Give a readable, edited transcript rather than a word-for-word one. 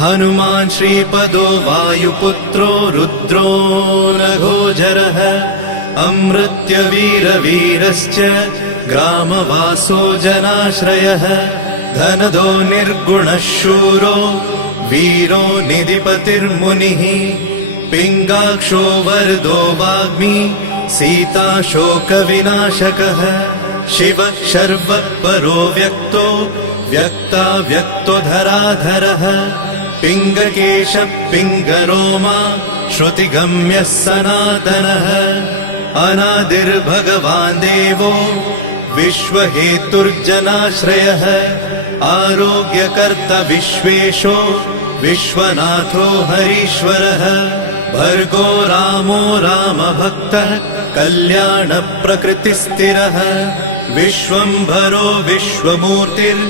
हनुमान् श्रीपदो वायुपुत्रो रुद्रो नघोजरः अमृत्यवीरवीरश्च ग्रामवासो जनाश्रयः धनदो निर्गुणः शूरो वीरो निधिपतिर्मुनिः पिङ्गाक्षो वरदो वाग्मी सीताशोकविनाशकः शिवः शर्वः परो व्यक्तो व्यक्ताव्यक्तो धराधरः पिङ्गकेशः पिङ्गरोमा श्रुतिगम्यः सनातनः अनादिर्भगवान् देवो विश्वहेतुर्जनाश्रयः आरोग्यकर्ता विश्वेशो विश्वनाथो हरीश्वरः भर्गो रामो रामभक्तः कल्याणप्रकृतिस्थिरः विश्वम्भरो विश्वमूर्तिर्